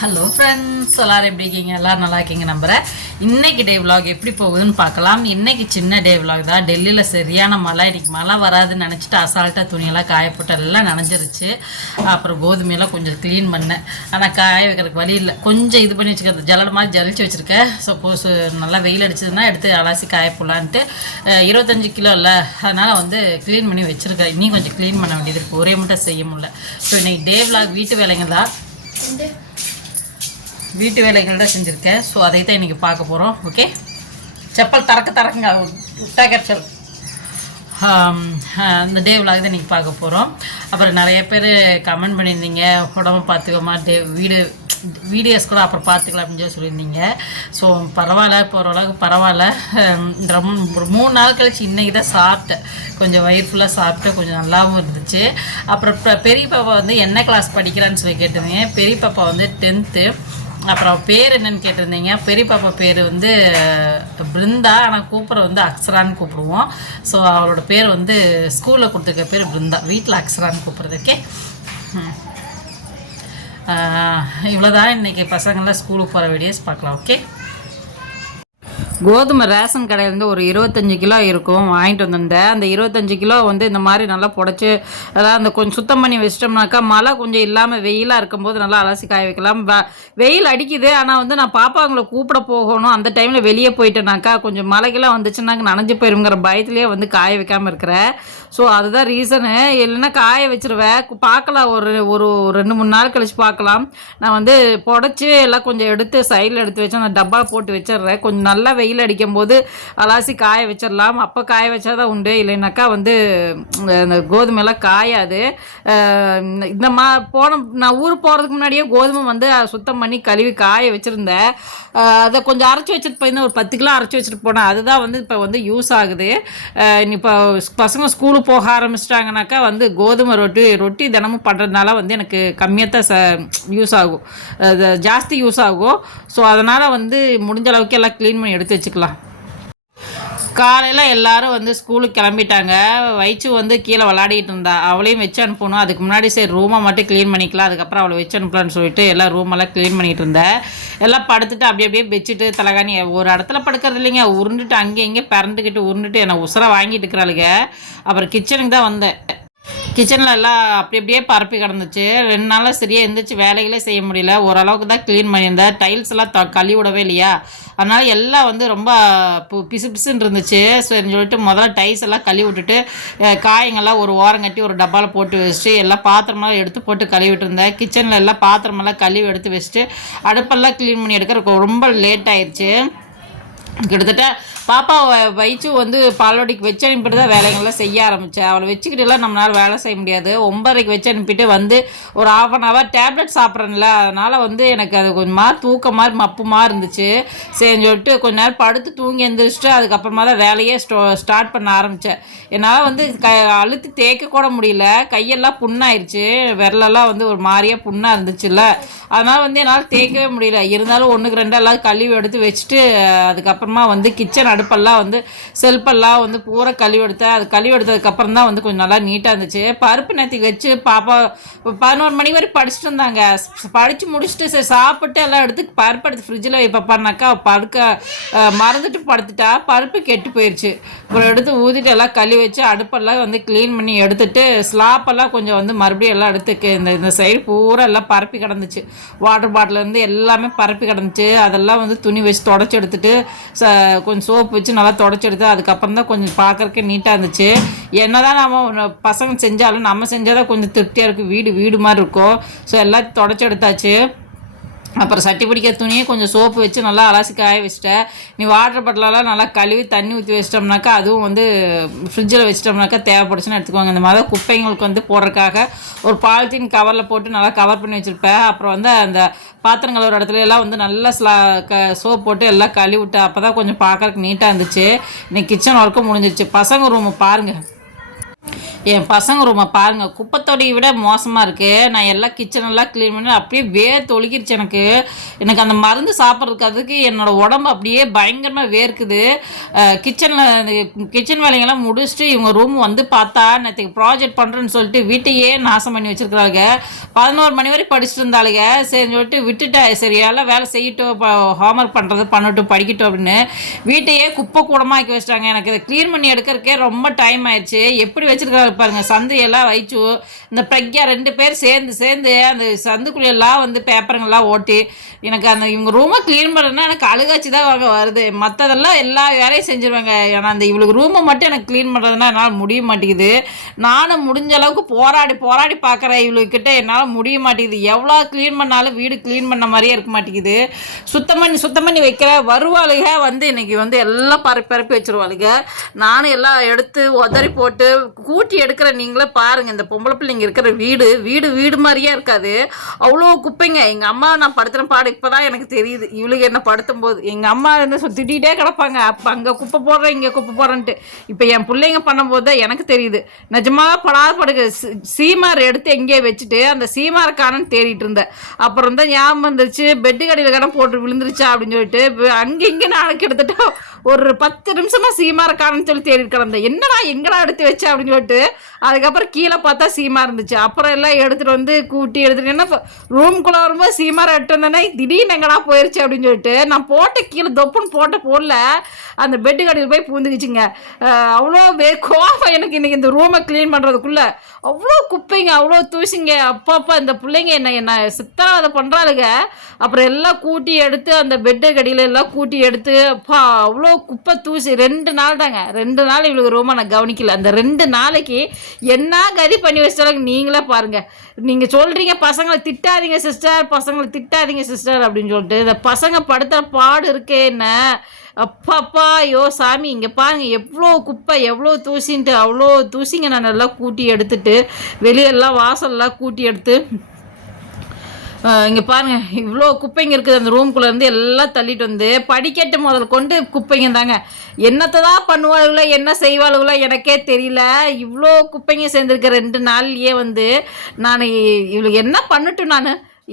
Hello friends எல்லாரும் எப்படி இருக்கீங்க? எல்லாரும் நல்லா இருக்கீங்க நம்புறேன். இன்னைக்கு டே விலாக் எப்படி போகுதுன்னு பார்க்கலாம். இன்னைக்கு சின்ன டே விலாக் தான். டெல்லியில் சரியான மழை இன்றைக்கி மழை வராதுன்னு நினச்சிட்டு அசால்ட்டாக துணியெல்லாம் காயப்போட்டெல்லாம் நனைஞ்சிருச்சு. அப்புறம் கோதுமையெல்லாம் கொஞ்சம் க்ளீன் பண்ணேன். ஆனால் காய வைக்கிறதுக்கு வழி இல்லை. கொஞ்சம் இது பண்ணி வச்சுக்கிறது ஜலட மாதிரி ஜலிச்சு வச்சுருக்கேன். சப்போஸ் நல்லா வெயில் அடிச்சதுன்னா எடுத்து அலசி காய போடலான்ட்டு இருபத்தஞ்சி கிலோ இல்லை. அதனால் வந்து க்ளீன் பண்ணி வச்சுருக்கேன். இன்னும் கொஞ்சம் க்ளீன் பண்ண வேண்டியது இருக்குது ஒரே மட்டும் செய்ய முடியல. ஸோ இன்றைக்கி டே விலாக் வீட்டு வேலைங்க தான். வீட்டு வேலைகள் தான் செஞ்சுருக்கேன். ஸோ அதை தான் இன்றைக்கி பார்க்க போகிறோம் ஓகே செப்பல் தறக்க தறக்குங்க. விட்டாக்கச்சல் இந்த டே விலாக் தான் இன்றைக்கி பார்க்க போகிறோம் அப்புறம் நிறைய பேர் கமெண்ட் பண்ணியிருந்தீங்க. உடம்பு பார்த்துக்கோமா டே வீடு வீடியோஸ் கூட அப்புறம் பார்த்துக்கலாம் அப்படின்னு சொல்லி சொல்லியிருந்தீங்க. ஸோ பரவாயில்ல இப்போ ஓரளவுக்கு பரவாயில்ல. ரொம்ப ஒரு மூணு நாள் கழிச்சு இன்றைக்கி தான் சாப்பிட்டேன். கொஞ்சம் வயிறு ஃபுல்லாக சாப்பிட்டு கொஞ்சம் நல்லாவும் இருந்துச்சு. அப்புறம் பெரிய பாப்பா வந்து என்ன கிளாஸ் படிக்கிறான்னு சொல்லி கேட்டிருந்தீங்க. பெரிய பாப்பா வந்து டென்த்து அப்புறம் பேர் என்னன்னு கேட்டிருந்தீங்க. பெரிய பாப்பா பேர் வந்து பிருந்தா. ஆனால் கூப்பிட்ற வந்து அக்ஸரான்னு கூப்பிடுவோம். ஸோ அவளோட பேர் வந்து ஸ்கூலில் கொடுத்துருக்க பேர் பிருந்தா. வீட்டில் அக்ஸரான்னு கூப்பிட்றதுக்கே இவ்வளோதான் இன்றைக்கி பசங்களாம் ஸ்கூலுக்கு போகிற வீடியோஸ் பார்க்கலாம் ஓகே கோதுமை ரேஷன் கடையிலேருந்து ஒரு இருபத்தஞ்சி கிலோ இருக்கும் வாங்கிட்டு வந்திருந்தேன். அந்த இருபத்தஞ்சி கிலோ வந்து இந்த மாதிரி நல்லா புடச்சி அதாவது அந்த கொஞ்சம் சுத்தம் பண்ணி வச்சிட்டோம்னாக்கா மழை கொஞ்சம் இல்லாமல் வெயிலாக இருக்கும்போது நல்லா அலசி காய வைக்கலாம். வ- வெயில் அடிக்குது ஆனால் வந்து நான் பாப்பாங்களை கூப்பிட போகணும். அந்த டைமில் வெளியே போயிட்டேனாக்கா கொஞ்சம் மழைக்கெல்லாம் வந்துச்சுன்னாக்கா நனைஞ்சு போயிருங்கிற பயத்துலேயே வந்து காய வைக்காமல் இருக்கிறேன். ஸோ அதுதான் ரீசனு. இல்லைன்னா காய வச்சிருவேன். பார்க்கலாம் ஒரு ஒரு ரெண்டு மூணு நாள் கழிச்சு பார்க்கலாம் நான் வந்து புடச்சி எல்லாம் கொஞ்சம் எடுத்து சைடில் எடுத்து வச்சு அந்த டப்பா போட்டு வச்சிடுறேன். கொஞ்சம் நல்லா வெயில் அடிக்கும் போது அலாசி காய வச்சிடலாம். அப்போ காய வச்சாதான் உண்டு. இல்லைனாக்கா வந்து இந்த கோதுமைலாம் காயாது. இந்த மா போன நான் ஊர் போகிறதுக்கு முன்னாடியே கோதுமை வந்து சுத்தம் பண்ணி கழுவி காய வச்சுருந்தேன். அதை கொஞ்சம் அரைச்சி வச்சுட்டு போயிருந்தேன். ஒரு பத்து கிலோ அரைச்சி வச்சுட்டு போனேன். அதுதான் வந்து இப்போ வந்து யூஸ் ஆகுது. இப்போ பசங்க ஸ்கூலுக்கு போக ஆரம்பிச்சிட்டாங்கனாக்கா வந்து கோதுமை ரொட்டி ரொட்டி தினமும் பண்ணுறதுனால வந்து எனக்கு கம்மியாக தான் ச யூஸ் ஆகும். ஜாஸ்தி யூஸ் ஆகும். ஸோ அதனால் வந்து முடிஞ்ச அளவுக்கு எல்லாம் க்ளீன் பண்ணி எடுத்து வச்சுக்கலாம். காலையில் எல்லாரும் வந்து ஸ்கூலுக்கு கிளம்பிட்டாங்க. வயிற்று வந்து கீழே விளாடிட்டு இருந்தா. அவளையும் வச்சு அனுப்பணும். அதுக்கு முன்னாடி சரி ரூமை மட்டும் க்ளீன் பண்ணிக்கலாம். அதுக்கப்புறம் அவளை வச்சு அனுப்பலான்னு சொல்லிட்டு எல்லாம் ரூமெல்லாம் க்ளீன் பண்ணிகிட்டு இருந்தேன் எல்லாம் படுத்துட்டு அப்படி அப்படியே வச்சுட்டு தலகாணி ஒரு இடத்துல படுக்கிறது இல்லைங்க. உருண்டுட்டு அங்கே இங்கே பிறந்துக்கிட்டு உருண்டுட்டு என்னை உசராக வாங்கிட்டு இருக்கிறாளுங்க. அப்புறம் கிச்சனுக்கு தான் வந்தேன். கிச்சனில் எல்லாம் அப்படி அப்படியே பரப்பி கிடந்துச்சு. ரெண்டு நாளாக சரியாக இருந்துச்சு வேலைகளே செய்ய முடியல. ஓரளவுக்கு தான் க்ளீன் பண்ணியிருந்தேன். டைல்ஸ் எல்லாம் த கழுவி விடவே இல்லையா? அதனால எல்லாம் வந்து ரொம்ப பு- பிசு பிசுன்னு இருந்துச்சு. சரின்னு சொல்லிட்டு முதல்ல டைல்ஸ் எல்லாம் கழுவி விட்டுட்டு காய்ங்கெல்லாம் ஒரு ஓரம் கட்டி ஒரு டப்பாவில் போட்டு வச்சுட்டு எல்லாம் பாத்திரமெல்லாம் எடுத்து போட்டு கழுவி இருந்தேன் கிச்சனில் எல்லாம் பாத்திரமெல்லாம் கழுவி எடுத்து வச்சுட்டு அடுப்பெல்லாம் க்ளீன் பண்ணி எடுக்க ரொம்ப லேட் ஆயிடுச்சு கிட்டத்தட்ட பாப்பா வ- வயிற்று வந்து பால்வாடிக்கு வச்சு அனுப்பிட்டு தான் வேலைகள்லாம் செய்ய ஆரம்பித்தேன் அவளை வச்சுக்கிட்டு எல்லாம் வேலை செய்ய முடியாது. ஒன்பதரைக்கு வச்சு அனுப்பிட்டு வந்து ஒரு ஆஃப் அன் ஹவர் டேப்லெட் சாப்பிட்றேன்ல. அதனால் வந்து எனக்கு அது கொஞ்சம் மாதிரி தூக்கம் மாதிரி மப்புமா இருந்துச்சு. சரின்னு சொல்லிட்டு கொஞ்ச நேரம் படுத்து தூங்கி எழுந்திரிச்சிட்டு அதுக்கப்புறமா தான் வேலையே ஸ்டோ ஸ்டார்ட் பண்ண ஆரம்பித்தேன் என்னால் வந்து க அழுத்தி தேய்க்க கூட முடியல. கையெல்லாம் புண்ணாயிருச்சு. விரலெல்லாம் வந்து ஒரு மாதிரியாக புண்ணாக இருந்துச்சுல்ல. அதனால் வந்து என்னால் தேய்க்கவே முடியல. இருந்தாலும் ஒன்றுக்கு ரெண்டு எல்லாம் கழுவி எடுத்து வச்சுட்டு அதுக்கப்புறம் வந்து கிச்சன் அடுப்பெல்லாம் வந்து செல்ஃபெல்லாம் வந்து பூரா கழுவி அது கழுவி எடுத்ததுக்கப்புறம் தான் வந்து கொஞ்சம் நல்லா நீட்டாக இருந்துச்சு. பருப்பு நேற்றுக்கு வச்சு பாப்பா பதினோரு மணி வரைக்கும் படிச்சுட்டு இருந்தாங்க. படித்து முடிச்சுட்டு சரி சாப்பிட்டு எல்லாம் எடுத்து பருப்பு எடுத்து ஃப்ரிட்ஜில் வைப்பான்னாக்கா படுக்க மறந்துட்டு படுத்துட்டா. பருப்பு கெட்டு போயிடுச்சு அப்புறம் எடுத்து ஊதிட்டு எல்லாம் கழுவி வச்சு அடுப்பெல்லாம் வந்து க்ளீன் பண்ணி எடுத்துட்டு ஸ்லாப்பெல்லாம் கொஞ்சம் வந்து மறுபடியும் எல்லாம் எடுத்து கே- இந்த இந்த சைடு பூரா எல்லாம் பரப்பி கிடந்துச்சு. வாட்டர் பாட்டில் இருந்து எல்லாமே பரப்பி கிடந்துச்சு. அதெல்லாம் வந்து துணி வச்சு தொடச்சி எடுத்துட்டு ச கொஞ்சம் சோப்பு வச்சு நல்லா தொடச்செடுத்து அதுக்கப்புறம் தான் கொஞ்சம் பார்க்கறக்கே நீட்டாக இருந்துச்சு. என்னதான் நம்ம பசங்க செஞ்சாலும் நம்ம செஞ்சால் தான் கொஞ்சம் திருப்தியாக இருக்குது வீடு வீடு மாதிரி இருக்கும். ஸோ எல்லாத்தையும் தொடச்செடுத்தாச்சு. அப்புறம் சட்டி பிடிக்கிற துணியை கொஞ்சம் சோப்பு வச்சு நல்லா அலசி காய வச்சிட்டேன் நீ வாட்டர் பாட்டிலெல்லாம் நல்லா கழுவி தண்ணி ஊற்றி வச்சிட்டோம்னாக்கா அதுவும் வந்து ஃப்ரிட்ஜில் வச்சிட்டோம்னாக்கா தேவைப்படுச்சுன்னு எடுத்துக்கோங்க. இந்த மாதிரி குப்பைங்களுக்கு வந்து போடுறதுக்காக ஒரு பாலித்தீன் கவரில் போட்டு நல்லா கவர் பண்ணி வச்சுருப்பேன் அப்புறம் வந்து அந்த பாத்திரங்கள் ஒரு இடத்துல எல்லாம் வந்து நல்லா ஸ்லா க சோப் போட்டு எல்லாம் கழுவி விட்டேன் அப்போ தான் கொஞ்சம் பார்க்கறதுக்கு நீட்டாக இருந்துச்சு. இன்னைக்கு கிச்சன் ஒர்க்கும் முடிஞ்சிருச்சு. பசங்க ரூமை பாருங்கள் என் பசங்க ரூமை பாருங்கள் குப்பைத்தொடையை விட மோசமாக இருக்குது நான் எல்லாம் கிச்சனெல்லாம் க்ளீன் பண்ணி அப்படியே வேர் தொழுகிருச்சு எனக்கு. எனக்கு அந்த மருந்து சாப்பிட்றதுக்கு அதுக்கு என்னோட உடம்பு அப்படியே பயங்கரமாக வேர்க்குது. கிச்சனில் கிச்சன் வேலைங்கெல்லாம் முடிச்சுட்டு இவங்க ரூம் வந்து பார்த்தா நேற்றுக்கு ப்ராஜெக்ட் பண்ணுறேன்னு சொல்லிட்டு வீட்டையே நாசம் பண்ணி வச்சுருக்குறாங்க பதினோரு மணி வரை படிச்சுட்டு இருந்தாளுங்க. சரி சொல்லிட்டு விட்டுட்டேன் சரி எல்லாம் வேலை செய்யட்டும். ஹோம்ஒர்க் பண்ணுறது பண்ணட்டும் படிக்கட்டும் அப்படின்னு. வீட்டையே குப்பை கூடமாக ஆக்கி வச்சிட்டாங்க. எனக்கு இதை க்ளீன் பண்ணி எடுக்கிறதுக்கே ரொம்ப டைம் ஆயிடுச்சு. எப்படி வச்சிருக்காரு பாருங்க சந்தையெல்லாம் வைச்சு இந்த பிரக்யா ரெண்டு பேர் சேர்ந்து சேர்ந்து அந்த சந்துக்குள்ளெல்லாம் வந்து பேப்பருங்கெல்லாம் ஓட்டி எனக்கு அந்த இவங்க ரூமை க்ளீன் பண்ணுறதுனா எனக்கு அழுகாச்சி தான் வாங்க வருது. மற்றதெல்லாம் எல்லா வேலையும் செஞ்சுருவாங்க. ஏன்னா அந்த இவளுக்கு ரூமை மட்டும் எனக்கு க்ளீன் பண்ணுறதுனா என்னால் முடிய மாட்டேங்குது. நானும் முடிஞ்ச அளவுக்கு போராடி போராடி பார்க்குறேன் இவளுக்கிட்ட என்னால் முடிய மாட்டேங்குது. எவ்வளோ க்ளீன் பண்ணாலும் வீடு க்ளீன் பண்ண மாதிரியே இருக்க மாட்டேங்குது. சுத்தம் பண்ணி சுத்தம் பண்ணி வைக்கிற வருவாளுக வந்து இன்னைக்கு வந்து எல்லாம் பரப்பி பரப்பி வச்சிருவாளுங்க நானும் எல்லாம் எடுத்து உதறி போட்டு கூட்டி எடுக்கிற நீங்களே பாருங்கள் இந்த பொம்பளை பிள்ளைங்க இருக்கிற வீடு வீடு வீடு மாதிரியே இருக்காது. அவ்வளோ குப்பைங்க. எங்கள் அம்மா நான் படுத்துகிற பாடு இப்போ தான் எனக்கு தெரியுது. இவளுக்கு என்ன படுத்தும் போது எங்கள் அம்மா என்ன சொல்லி திட்டிகிட்டே கிடப்பாங்க. அப்போ அங்கே குப்பை போடுறேன் இங்கே குப்பை போடுறேன்ட்டு. இப்போ என் பிள்ளைங்க பண்ணும்போது தான் எனக்கு தெரியுது. நிஜமாக படாத படுக்க சீமார் எடுத்து எங்கேயே வச்சுட்டு அந்த சீமார் காணன்னு தேடிட்டு இருந்தேன். அப்புறம் தான் ஞாபகம் வந்துருச்சு பெட்டு கடையில் கடன் போட்டு விழுந்துருச்சா அப்படின்னு சொல்லிட்டு அங்கே இங்கே நான் கிட்டத்தட்ட ஒரு பத்து நிமிஷமா சீமார காணுன்னு சொல்லி தேடி கிடந்தேன். என்னடா எங்கடா எடுத்து வச்சேன் அப்படின்னு சொல்லிட்டு அதுக்கப்புறம் கீழே பார்த்தா சீமா இருந்துச்சு. அப்புறம் எல்லாம் எடுத்துகிட்டு வந்து கூட்டி எடுத்துட்டு என்ன ரூம்குள்ளே வரும்போது சீமாரை எடுத்து வந்தேனே திடீர்னு எங்கடா போயிருச்சு? அப்படின்னு சொல்லிட்டு நான் போட்ட கீழே தொப்புன்னு போட்ட போடல அந்த பெட்டு கடையில் போய் பூந்துக்குச்சுங்க. அவ்வளோ வே கோபம் எனக்கு இன்னைக்கு இந்த ரூமை க்ளீன் பண்ணுறதுக்குள்ள அவ்வளோ குப்பைங்க அவ்வளோ தூசிங்க. அப்பப்போ இந்த பிள்ளைங்க என்ன என்ன சித்தராதை பண்ணுறாளுங்க அப்புறம் எல்லாம் கூட்டி எடுத்து அந்த பெட்டு கடியில் எல்லாம் கூட்டி எடுத்து அப்பா அவ்வளோ குப்பை தூசி ரெண்டு நாள் தாங்க ரெண்டு நாள் இவளுக்கு ரூமை நான் கவனிக்கல. அந்த ரெண்டு நாளைக்கு என்ன கதி பண்ணி வச்சிட்டாலும் நீங்களே பாருங்கள் நீங்கள் சொல்கிறீங்க பசங்களை திட்டாதீங்க சிஸ்டர் பசங்களை திட்டாதீங்க சிஸ்டர் அப்படின்னு சொல்லிட்டு இந்த பசங்க படுத்துகிற பாடு இருக்கே என்ன? அப்பாப்பா ஐயோ சாமி இங்கே பாருங்க எவ்வளோ குப்பை எவ்வளோ தூசின்ட்டு அவ்வளோ தூசிங்க நான் நல்லா கூட்டி எடுத்துட்டு வெளியெல்லாம் வாசல்லாம் கூட்டி எடுத்து இங்கே பாருங்கள் இவ்வளோ குப்பைங்க இருக்குது அந்த ரூம்குள்ளேருந்து எல்லாம் தள்ளிட்டு வந்து படிக்கட்டு முதல் கொண்டு குப்பைங்க தாங்க. என்னத்தை தான் பண்ணுவாளுகளோ என்ன செய்வாளுகளோ எனக்கே தெரியல. இவ்வளோ குப்பைங்க சேர்ந்துருக்க ரெண்டு நாள்லேயே வந்து நான் இவளுக்கு என்ன பண்ணட்டும் நான்?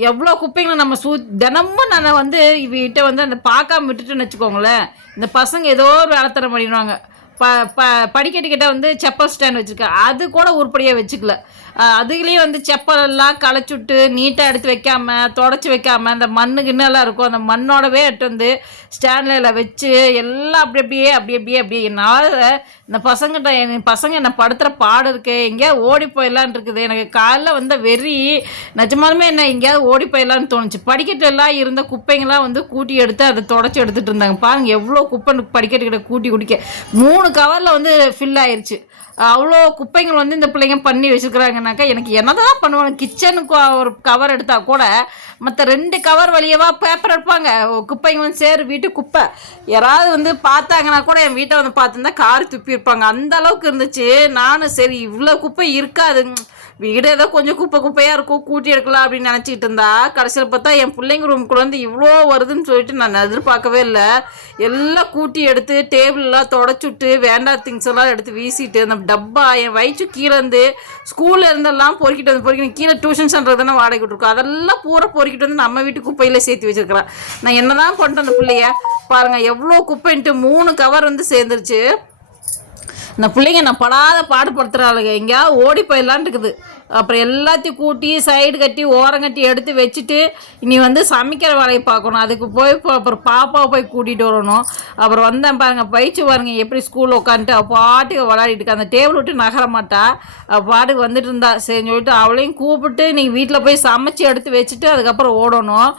எவ்வளோ குப்பைங்களை நம்ம சூ தினமும் நான் வந்து இவகிட்ட வந்து அந்த பார்க்காம விட்டுட்டுன்னு வச்சுக்கோங்களேன். இந்த பசங்க ஏதோ ஒரு வேலைத்தரம் பண்ணிடுவாங்க ப ப படிக்கட்டுக்கிட்ட வந்து செப்பல் ஸ்டாண்ட் வச்சுருக்கேன் அது கூட உருப்படியாக வச்சுக்கல. அதுலேயும் வந்து செப்பலெல்லாம் களைச்சுட்டு நீட்டாக எடுத்து வைக்காம தொடச்சி வைக்காம அந்த மண்ணு கிண்ணெல்லாம் இருக்கும். அந்த மண்ணோடவே எடுத்து வந்து ஸ்டாண்டில் வச்சு எல்லாம் அப்படி அப்படியே அப்படி அப்படியே அப்படியே. என்னால் இந்த பசங்கிட்ட என் பசங்க என்னை படுத்துகிற பாடு இருக்கு. எங்கேயாவது ஓடி போயிடலான் இருக்குது. எனக்கு காலைல வந்த வெறி நிஜமாலுமே என்ன எங்கேயாவது ஓடி போயிடலான்னு தோணுச்சு. படிக்கட்டு எல்லாம் இருந்த குப்பைங்களாம் வந்து கூட்டி எடுத்து அதை தொடச்சி எடுத்துகிட்டு இருந்தாங்க. பாருங்கள் எவ்வளோ குப்பை படிக்கட்டுக்கிட்ட கூட்டி குடிக்க. மூணு கவரில் வந்து ஃபில் ஆயிடுச்சு அவ்வளோ குப்பைகள் வந்து இந்த பிள்ளைங்க பண்ணி வச்சுருக்குறாங்கனாக்கா எனக்கு என்னதான் பண்ணுவாங்க? கிச்சனுக்கு ஒரு கவர் எடுத்தால் கூட மற்ற ரெண்டு கவர் வழியவா பேப்பர் எடுப்பாங்க. குப்பைங்க வந்து சேரு வீட்டு குப்பை. யாராவது வந்து பார்த்தாங்கன்னா கூட என் வீட்டை வந்து பார்த்துருந்தா கார் துப்பியிருப்பாங்க அந்த அளவுக்கு இருந்துச்சு. நானும் சரி இவ்வளோ குப்பை இருக்காது. வீடு ஏதோ கொஞ்சம் குப்பை குப்பையாக இருக்கும் கூட்டி எடுக்கலாம் அப்படின்னு நினச்சிக்கிட்டு இருந்தா கடைசியில் பார்த்தா என் பிள்ளைங்க ரூம்குள்ள வந்து இவ்வளோ வருதுன்னு சொல்லிட்டு நான் எதிர்பார்க்கவே இல்லை. எல்லாம் கூட்டி எடுத்து டேபிள்லாம் தொடச்சுட்டு வேண்டாம் திங்ஸ் எல்லாம் எடுத்து வீசிட்டு அந்த டப்பா என் வயிற்று கீழே இருந்து ஸ்கூலில் இருந்தெல்லாம் பொறுக்கிட்டு வந்து பொறுக்கணும் கீழே டியூஷன் சென்டர் தானே வாடகை இருக்கோம் அதெல்லாம் பூரா பொறுக்கிட்டு வந்து நம்ம வீட்டு குப்பையில் சேர்த்து வச்சிருக்கிறேன். நான் என்னதான் கொண்டு அந்த பிள்ளைய? பாருங்கள் எவ்வளோ குப்பைன்ட்டு மூணு கவர் வந்து சேர்ந்துருச்சு. இந்த பிள்ளைங்க நான் படாத பாடுபடுத்துகிறாளுங்க எங்கேயாவது ஓடி போயிடலான் இருக்குது. அப்புறம் எல்லாத்தையும் கூட்டி சைடு கட்டி ஓரம் கட்டி எடுத்து வச்சுட்டு இனி வந்து சமைக்கிற வேலையை பார்க்கணும். அதுக்கு போய் அப்புறம் பாப்பாவை போய் கூட்டிகிட்டு வரணும். அப்புறம் வந்தேன் பாருங்கள் பயிற்சி பாருங்கள் எப்படி ஸ்கூலில் உட்காந்துட்டு பாட்டுக்கு விளையாடிட்டு அந்த டேபிள் விட்டு நகர மாட்டா. பாட்டுக்கு வந்துட்டு இருந்தா. சரின்னு சொல்லிட்டு அவளையும் கூப்பிட்டு நீங்கள் வீட்டில் போய் சமைச்சு எடுத்து வச்சுட்டு அதுக்கப்புறம் ஓடணும்.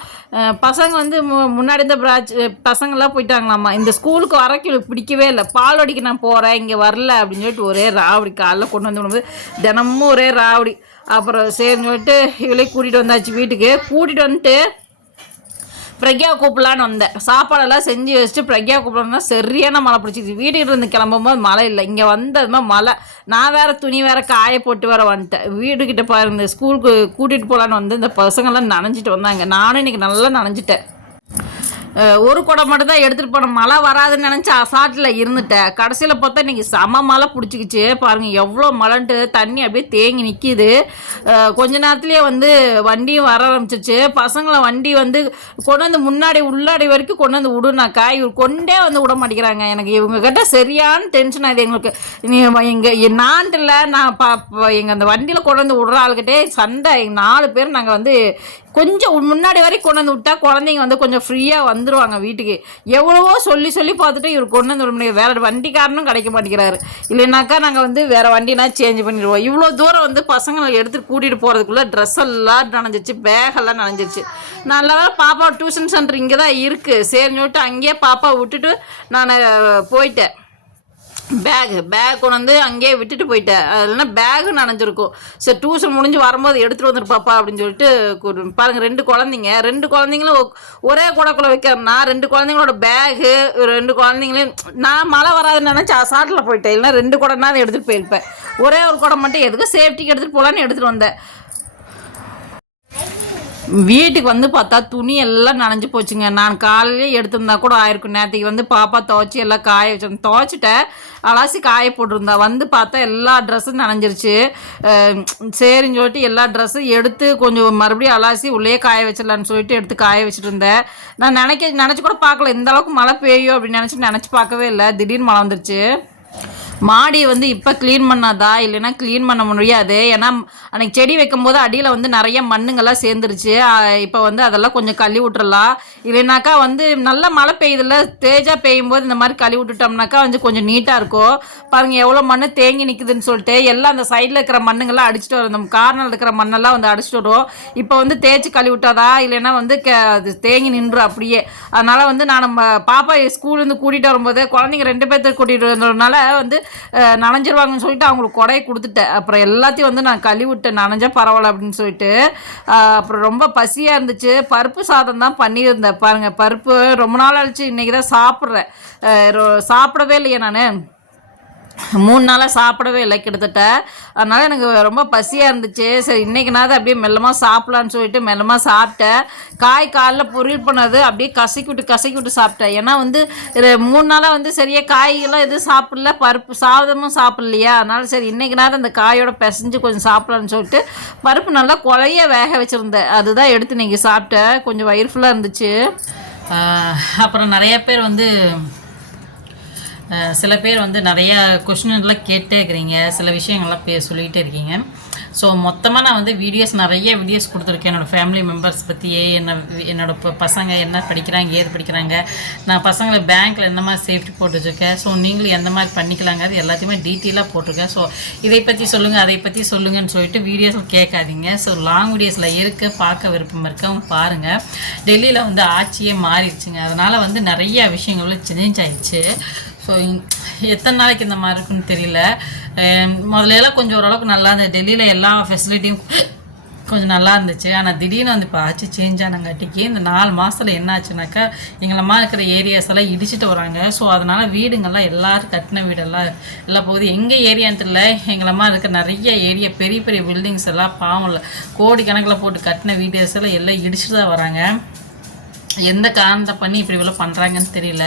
பசங்க வந்து முன்னாடி இந்த பிராச் பசங்கள்லாம் போயிட்டாங்களாம்மா. இந்த ஸ்கூலுக்கு வரக்கு பிடிக்கவே இல்லை. பால் அடிக்க நான் போகிறேன் இங்கே வரல அப்படின்னு சொல்லிட்டு ஒரே ராவடி காலைல கொண்டு வந்து தினமும் ஒரே ராவடி. அப்புறம் சரின்னு சொல்லிட்டு இவளே கூட்டிகிட்டு வந்தாச்சு வீட்டுக்கு. கூட்டிகிட்டு வந்துட்டு பிரக்யா கூப்பிடலான்னு வந்தேன். சாப்பாடெல்லாம் செஞ்சு வச்சுட்டு பிரக்யா கூப்பிடலான்னா சரியான மழை பிடிச்சிது. வீட்டுக்கிட்ட இருந்து கிளம்பும்போது மழை இல்லை. இங்கே வந்ததுமே மழை. நான் வேறு துணி வேறு காய போட்டு வேறு வந்துட்டேன். வீடுக்கிட்ட பாருங்க ஸ்கூலுக்கு கூட்டிகிட்டு போகலான்னு வந்து இந்த பசங்கள்லாம் நனைஞ்சிட்டு வந்தாங்க. நானும் இன்றைக்கி நல்லா நனைஞ்சிட்டேன். ஒரு குடம் மட்டும் தான் எடுத்துகிட்டு போனேன் மழை வராதுன்னு நினச்சி அசாட்டில் இருந்துட்டேன் கடைசியில் பார்த்தா இன்றைக்கி செம மழை பிடிச்சிக்கிச்சு. பாருங்கள் எவ்வளோ மழைன்ட்டு தண்ணி அப்படியே தேங்கி நிற்கிது கொஞ்ச நேரத்துலேயே வந்து வண்டியும் வர ஆரம்பிச்சிச்சு. பசங்களை வண்டி வந்து கொண்டு வந்து முன்னாடி உள்ளாடி வரைக்கும் கொண்டு வந்து விடுனாக்கா இவர் கொண்டே வந்து விட மாட்டேங்கிறாங்க. எனக்கு இவங்க கிட்ட சரியான டென்ஷன் ஆகுது எங்களுக்கு. நீ எங்கள் நான்ட்டு இல்லை நான் பா எங்கள் அந்த வண்டியில் கொண்டு வந்து விடுற ஆளுக்கிட்டே சண்டை. நாலு பேர் நாங்கள் வந்து கொஞ்சம் முன்னாடி வரைக்கும் கொண்டு வந்து விட்டா குழந்தைங்க வந்து கொஞ்சம் ஃப்ரீயாக வந்துடுவாங்க வீட்டுக்கு. எவ்வளவோ சொல்லி சொல்லி பார்த்துட்டு இவர் கொண்டு வந்து விட முடியாது. வேற வண்டிக்காரனும் கிடைக்க மாட்டேங்கிறாரு. இல்லைனாக்கா நாங்கள் வந்து வேற வண்டினா சேஞ்ச் பண்ணிடுவோம். இவ்வளோ தூரம் வந்து பசங்களை எடுத்துகிட்டு கூட்டிகிட்டு போகிறதுக்குள்ளே ட்ரெஸ் எல்லாம் நனைஞ்சிச்சு பேகெல்லாம் நனைஞ்சிச்சு நல்லா பாப்பா டியூஷன் சென்டர் இங்கே தான் இருக்குது சரின்னு சொல்லிட்டு அங்கேயே பாப்பா விட்டுட்டு நான் போயிட்டேன். பேகு பேக் கொண்டு வந்து அங்கேயே விட்டுட்டு போயிட்டேன். இல்லைன்னா பேகு நனைஞ்சிருக்கும். சரி டியூஷன் முடிஞ்சு வரும்போது எடுத்துகிட்டு வந்துருப்பாப்பா அப்படின்னு சொல்லிட்டு பாருங்கள் பாருங்க ரெண்டு குழந்தைங்க. ரெண்டு குழந்தைங்களும் ஒரே குடக்குள்ள வைக்கிறேன் நான் ரெண்டு குழந்தைங்களோட பேகு ரெண்டு குழந்தைங்களையும் நான் மழை வராதுன்னு நினச்சி சாட்டில் போயிட்டேன். இல்லைன்னா ரெண்டு குடம்னா எடுத்துகிட்டு போயிருப்பேன். ஒரே ஒரு குடம் மட்டும் எதுக்கு? சேஃப்டிக்கு எடுத்துகிட்டு போகலான்னு எடுத்துகிட்டு வந்தேன். வீட்டுக்கு வந்து பார்த்தா துணி எல்லாம் நனைஞ்சு போச்சுங்க. நான் காலையிலே எடுத்திருந்தா கூட ஆயிருக்கும் நேற்றுக்கு வந்து பாப்பா துவச்சி எல்லாம் காய வச்சிருந்தேன் துவச்சிட்டேன் அலாசி காய போட்டிருந்தா. வந்து பார்த்தா எல்லா ட்ரெஸ்ஸும் நனைஞ்சிருச்சு. சரின்னு சொல்லிட்டு எல்லா ட்ரெஸ்ஸும் எடுத்து கொஞ்சம் மறுபடியும் அலாசி உள்ளே காய வச்சிடலான்னு சொல்லிட்டு எடுத்து காய வச்சுட்டு இருந்தேன். நான் நினைக்க நினச்சி கூட பார்க்கல. இந்த அளவுக்கு மழை பெய்யும் அப்படின்னு நினச்சி நினச்சி பார்க்கவே இல்லை. திடீர்னு மழை வந்துருச்சு. மாடியை வந்து இப்போ க்ளீன் பண்ணாதா? இல்லைன்னா க்ளீன் பண்ண முடியாது. ஏன்னா அன்னைக்கு செடி வைக்கும்போது அடியில் வந்து நிறைய மண்ணுங்கெல்லாம் சேர்ந்துருச்சு. இப்போ வந்து அதெல்லாம் கொஞ்சம் கழுவி விட்டுறலாம். இல்லைனாக்கா வந்து நல்ல மழை பெய்யுதுல தேஜா பெய்யும் போது இந்த மாதிரி கழுவி விட்டுட்டோம்னாக்கா வந்து கொஞ்சம் நீட்டாக இருக்கும். பாருங்கள் எவ்வளோ மண் தேங்கி நிற்குதுன்னு சொல்லிட்டு எல்லாம் அந்த சைடில் இருக்கிற மண்ணுங்கெல்லாம் அடிச்சுட்டு வரும். நம்ம கார்னரில் இருக்கிற மண்ணெல்லாம் வந்து அடிச்சுட்டு வரும் இப்போ வந்து தேய்ச்சி கழுவி விட்டாதா? இல்லைன்னா வந்து க அது தேங்கி நின்று அப்படியே. அதனால் வந்து நான் நம்ம பாப்பா ஸ்கூல்லேருந்து கூட்டிகிட்டு வரும்போது குழந்தைங்க ரெண்டு பேர்த்த கூட்டிகிட்டு வந்ததுனால வந்து நனைஞ்சிருவாங்கன்னு சொல்லிட்டு அவங்களுக்கு கொடையை கொடுத்துட்டேன். அப்புறம் எல்லாத்தையும் வந்து நான் கழுவி விட்டேன் நனைஞ்சா பரவாயில்ல அப்படின்னு சொல்லிட்டு அப்புறம் ரொம்ப பசியாக இருந்துச்சு. பருப்பு சாதம் தான் பண்ணியிருந்தேன். பாருங்கள் பருப்பு ரொம்ப நாள் ஆச்சு. இன்றைக்கி தான் சாப்பிட்றேன் சாப்பிடவே இல்லையே நான். மூணு நாளாக சாப்பிடவே இல்லை கிட்டத்தட்ட. அதனால் எனக்கு ரொம்ப பசியாக இருந்துச்சு. சரி இன்றைக்கினாவது அப்படியே மெல்லமாக சாப்பிட்லான்னு சொல்லிட்டு மெல்லமாக சாப்பிட்டேன். காய் காலைல பொரியல் பண்ணது அப்படியே கசக்கி விட்டு கசக்கி விட்டு சாப்பிட்டேன். ஏன்னா வந்து மூணு நாளாக வந்து சரியாக காய்கெல்லாம் எதுவும் சாப்பிடல. பருப்பு சாதமும் சாப்பிட்லையா? அதனால் சரி இன்றைக்கினாவது அந்த காயோட பிசைஞ்சு கொஞ்சம் சாப்பிட்லான்னு சொல்லிட்டு பருப்பு நல்லா குழைய வேக வச்சுருந்தேன். அதுதான் எடுத்து நீங்கள் சாப்பிட்டேன். கொஞ்சம் வயிறு ஃபுல்லாக இருந்துச்சு. அப்புறம் நிறைய பேர் வந்து சில பேர் வந்து நிறைய கொஷின்லாம் கேட்டே இருக்கிறீங்க. சில விஷயங்கள்லாம் பே சொல்லிகிட்டே இருக்கீங்க. ஸோ மொத்தமாக நான் வந்து வீடியோஸ் நிறைய வீடியோஸ் கொடுத்துருக்கேன். என்னோடய ஃபேமிலி மெம்பர்ஸ் பற்றியே என்ன என்னோட பசங்க என்ன படிக்கிறாங்க ஏது படிக்கிறாங்க. நான் பசங்களை பேங்க்கில் எந்த மாதிரி சேஃப்டி போட்டு வச்சுருக்கேன் ஸோ நீங்களும் எந்த மாதிரி பண்ணிக்கலாங்க அது எல்லாத்தையுமே டீட்டெயிலாக போட்டிருக்கேன். ஸோ இதை பற்றி சொல்லுங்கள் அதை பற்றி சொல்லுங்கன்னு சொல்லிட்டு வீடியோஸ் கேட்காதீங்க. ஸோ லாங் வீடியோஸில் இருக்க பார்க்க விருப்பம் இருக்கவங்க பாருங்கள் டெல்லியில் வந்து ஆட்சியே மாறிடுச்சுங்க. அதனால் வந்து நிறைய விஷயங்கள் சேஞ்ச் ஆயிடுச்சு ஸோ எத்தனை நாளைக்கு இந்த மாதிரி இருக்குன்னு தெரியல. அஹ் முதல்ல எல்லாம் கொஞ்சம் ஓரளவுக்கு நல்லா இருந்தது. டெல்லியில் எல்லா ஃபெசிலிட்டியும் கொஞ்சம் நல்லா இருந்துச்சு. ஆனால் திடீர்னு வந்து இப்போ ஆச்சு சேஞ்ச் ஆனங்காட்டிக்கு இந்த நாலு மாதத்தில் என்ன ஆச்சுனாக்கா எங்களம்மா இருக்கிற ஏரியாஸ் எல்லாம் இடிச்சிட்டு வராங்க. ஸோ அதனால் வீடுங்கள்லாம் எல்லோரும் கட்டின வீடெல்லாம் எல்லாம் போகுது எங்கள் ஏரியான்னு தெரியல. எங்களம்மா இருக்கிற நிறைய ஏரியா பெரிய பெரிய பில்டிங்ஸ் எல்லாம் பாவம் இல்லை. கோடிக்கணக்கில் போட்டு கட்டின வீடியோஸ் எல்லாம் எல்லாம் இடிச்சிட்டு தான் வராங்க. எந்த காரணத்தை பண்ணி இப்படி இவ்வளோ பண்ணுறாங்கன்னு தெரியல.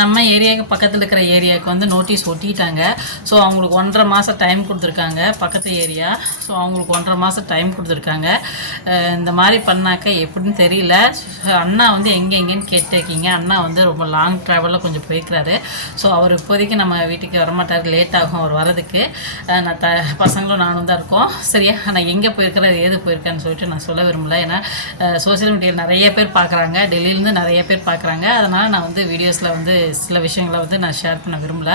நம்ம ஏரியாவுக்கு பக்கத்தில் இருக்கிற ஏரியாவுக்கு வந்து நோட்டீஸ் ஒட்டிட்டாங்க. ஸோ அவங்களுக்கு ஒன்றரை மாதம் டைம் கொடுத்துருக்காங்க பக்கத்து ஏரியா. ஸோ அவங்களுக்கு ஒன்றரை மாதம் டைம் கொடுத்துருக்காங்க. இந்த மாதிரி பண்ணாக்க எப்படின்னு தெரியல. அண்ணா வந்து எங்கே எங்கேன்னு கேட்டிருக்கீங்க. அண்ணா வந்து ரொம்ப லாங் ட்ராவலில் கொஞ்சம் போயிருக்கிறாரு. ஸோ அவர் இப்போதைக்கு நம்ம வீட்டுக்கு வரமாட்டார். லேட் ஆகும் அவர் வரதுக்கு நான் த பசங்களும் நானும் தான் இருக்கோம். சரியா? நான் எங்கே போயிருக்கிறார் ஏது போயிருக்கேன்னு சொல்லிட்டு நான் சொல்ல விரும்பல. ஏன்னா சோஷியல் மீடியாவில் நிறைய பேர் பார்க்குறாங்க. டெல்லியிலேருந்து நிறைய பேர் பார்க்குறாங்க. அதனால் நான் வந்து வீடியோஸில் வந்து சில விஷயங்களை வந்து நான் ஷேர் பண்ண விரும்பல.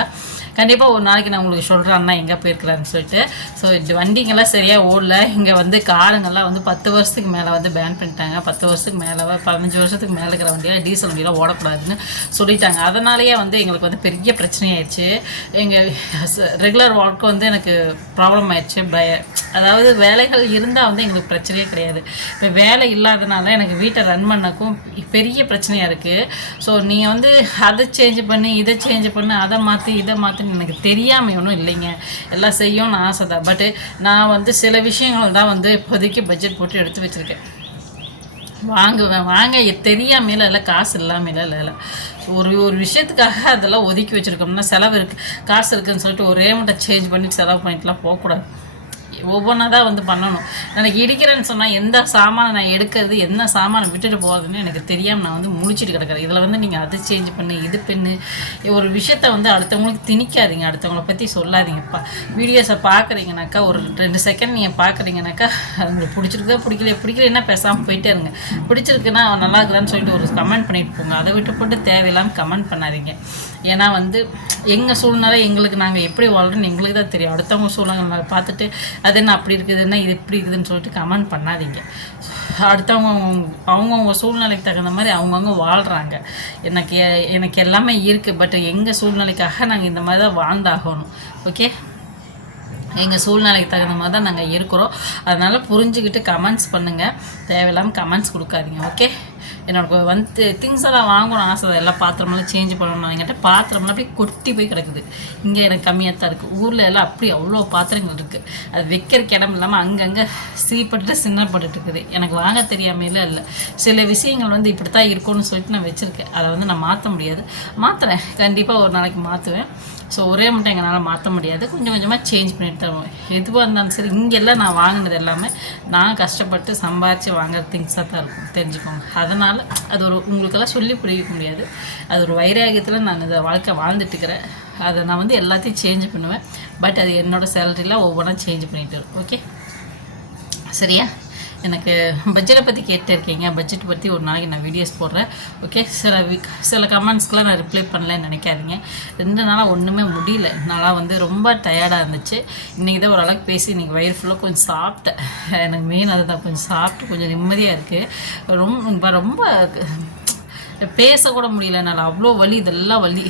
கண்டிப்பாக ஒரு நாளைக்கு நான் உங்களுக்கு சொல்கிறேன் அண்ணா எங்கே போயிருக்கிறான்னு சொல்லிட்டு. ஸோ இது வண்டிங்கெல்லாம் சரியாக ஓடல. இங்கே வந்து காருங்கெல்லாம் வந்து பத்து வருஷத்துக்கு மேலே வந்து பேன் பண்ணிட்டாங்க. பத்து வருஷத்துக்கு மேலே பதினஞ்சு வருஷத்துக்கு மேலே இருக்கிற வண்டியெல்லாம் டீசல் வண்டியெல்லாம் ஓடக்கூடாதுன்னு சொல்லிட்டாங்க. அதனாலேயே வந்து எங்களுக்கு வந்து பெரிய பிரச்சனையாயிடுச்சு. எங்கள் ரெகுலர் ஒர்க் வந்து எனக்கு ப்ராப்ளம் ஆயிடுச்சு. பய அதாவது வேலைகள் இருந்தால் வந்து எங்களுக்கு பிரச்சனையே கிடையாது. இப்போ வேலை இல்லாதனால எனக்கு வீட்டை ரன் பண்ணக்கும் பெரிய பிரச்சனையாக இருக்குது ஸோ நீங்கள் வந்து அதை சேஞ்ச் பண்ணி இதை சேஞ்ச் பண்ணி அதை மாற்றி இதை மாற்றின்னு எனக்கு தெரியாமல் ஒன்றும் இல்லைங்க. எல்லாம் செய்யணும்னு ஆசை தான். பட்டு நான் வந்து சில விஷயங்கள் தான் வந்து இப்போதைக்கு பட்ஜெட் போட்டு எடுத்து வச்சுருக்கேன். வாங்குவேன். வாங்க தெரியாமல் தெரியாமையில இல்லை காசு இல்லாமல் இல்லை இல்லை. ஒரு ஒரு விஷயத்துக்காக அதெல்லாம் ஒதுக்கி வச்சுருக்கோம்னா செலவு இருக்குது காசு இருக்குதுன்னு சொல்லிட்டு ஒரே மட்டும் சேஞ்ச் பண்ணி செலவு பண்ணிட்டுலாம் போகக்கூடாது. ஒவ்வொன்றா தான் வந்து பண்ணணும். எனக்கு இடிக்கிறேன்னு சொன்னால் எந்த சாமானை நான் எடுக்கிறது என்ன சாமானை விட்டுட்டு போகிறதுன்னு எனக்கு தெரியாமல் நான் வந்து முழிச்சிட்டு கிடக்கிறேன். இதில் வந்து நீங்கள் அது சேஞ்ச் பண்ணு இது பண்ணு. ஒரு விஷயத்த வந்து அடுத்தவங்களுக்கு திணிக்காதீங்க. அடுத்தவங்கள பற்றி சொல்லாதீங்கப்பா வீடியோஸை பார்க்குறீங்கனாக்கா ஒரு ரெண்டு செகண்ட் நீங்கள் பார்க்குறீங்கனாக்கா அவங்களுக்கு உங்களுக்கு பிடிச்சிருக்கா பிடிக்கல பிடிக்கலன்னா பேசாமல் போயிட்டே இருங்க. பிடிச்சிருக்குன்னா அவன் நல்லா இருக்குதான்னு சொல்லிட்டு ஒரு கமெண்ட் பண்ணிட்டு போங்க. அதை விட்டு போட்டு தேவையில்லாமல் கமெண்ட் பண்ணாதீங்க. ஏன்னா வந்து எங்கள் சூழ்நிலை எங்களுக்கு நாங்கள் எப்படி வாழ்கிறோன்னு எங்களுக்கு தான் தெரியும். அடுத்தவங்க சூழ்நிலை பார்த்துட்டு அது என்ன அப்படி இருக்குதுன்னா இது இப்படி இருக்குதுன்னு சொல்லிட்டு கமெண்ட் பண்ணாதீங்க. அடுத்தவங்க அவங்கவுங்க சூழ்நிலைக்கு தகுந்த மாதிரி அவங்கவுங்க வாழ்கிறாங்க எனக்கு எனக்கு எல்லாமே இருக்குது பட் எங்கள் சூழ்நிலைக்காக நாங்கள் இந்த மாதிரி தான் வாழ்ந்தாகணும். ஓகே எங்கள் சூழ்நிலைக்கு தகுந்த மாதிரி தான் நாங்கள் இருக்கிறோம். அதனால் புரிஞ்சுக்கிட்டு கமெண்ட்ஸ் பண்ணுங்கள் தேவையில்லாமல் கமெண்ட்ஸ் கொடுக்காதீங்க. ஓகே என்னோட வந்து திங்ஸ் எல்லாம் வாங்கணும் ஆசை எல்லாம் எல்லா பாத்திரமெல்லாம் சேஞ்ச் பண்ணணும் என்கிட்ட பாத்திரமெல்லாம் அப்படியே கொட்டி போய் கிடக்குது. இங்கே எனக்கு கம்மியாக தான் இருக்குது ஊரில் எல்லாம் அப்படி அவ்வளோ பாத்திரங்கள் இருக்குது அது வைக்கிறக்கு இடம் இல்லாமல் அங்கங்கே சீப்பட்டு சின்னப்பட்டு இருக்குது எனக்கு வாங்க தெரியாமையில இல்லை. சில விஷயங்கள் வந்து இப்படி தான் இருக்கும்னு சொல்லிட்டு நான் வச்சுருக்கேன். அதை வந்து நான் மாற்ற முடியாது. மாற்றுறேன் கண்டிப்பாக ஒரு நாளைக்கு மாற்றுவேன் ஸோ ஒரே மட்டும் எங்களால் மாற்ற முடியாது. கொஞ்சம் கொஞ்சமாக சேஞ்ச் பண்ணிட்டு தருவோம் எதுவாக இருந்தாலும் சரி இங்கெல்லாம் நான் வாங்கினது எல்லாமே நான் கஷ்டப்பட்டு சம்பாரித்து வாங்குற திங்ஸாக தான் இருக்கும். தெரிஞ்சுக்கோங்க. அதனால் அது ஒரு உங்களுக்கெல்லாம் சொல்லி புரிய முடியாது. அது ஒரு வைராகியத்தில் நான் இந்த வாழ்க்கை வாழ்ந்துட்டு இருக்கிறேன் அதை நான் வந்து எல்லாத்தையும் சேஞ்ச் பண்ணுவேன். பட் அது என்னோடய சேலரியில் ஒவ்வொன்றா சேஞ்ச் பண்ணிட்டு வரும் ஓகே சரியா? எனக்கு பட்ஜெட்டை பற்றி கேட்டிருக்கீங்க. பட்ஜெட் பற்றி ஒரு நாளைக்கு நான் வீடியோஸ் போடுறேன். ஓகே சில வீக் சில கமெண்ட்ஸ்க்கெலாம் நான் ரிப்ளை பண்ணலன்னு நினைக்காதீங்க. ரெண்டு நாளாக ஒன்றுமே முடியல. நாளாக வந்து ரொம்ப டயர்டாக இருந்துச்சு. இன்றைக்கி தான் ஓரளவுக்கு பேசி இன்றைக்கி வயிறு ஃபுல்லாக கொஞ்சம் சாப்பிட்டேன். எனக்கு மெயின் அதுதான். கொஞ்சம் சாப்பிட்டு கொஞ்சம் நிம்மதியாக இருக்குது ரொம்ப ரொம்ப பேசக்கூட முடியல. என்னால் அவ்வளோ வலி இதெல்லாம் வலி.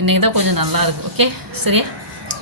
இன்றைக்கி தான் கொஞ்சம் நல்லா இருக்குது ஓகே சரியா?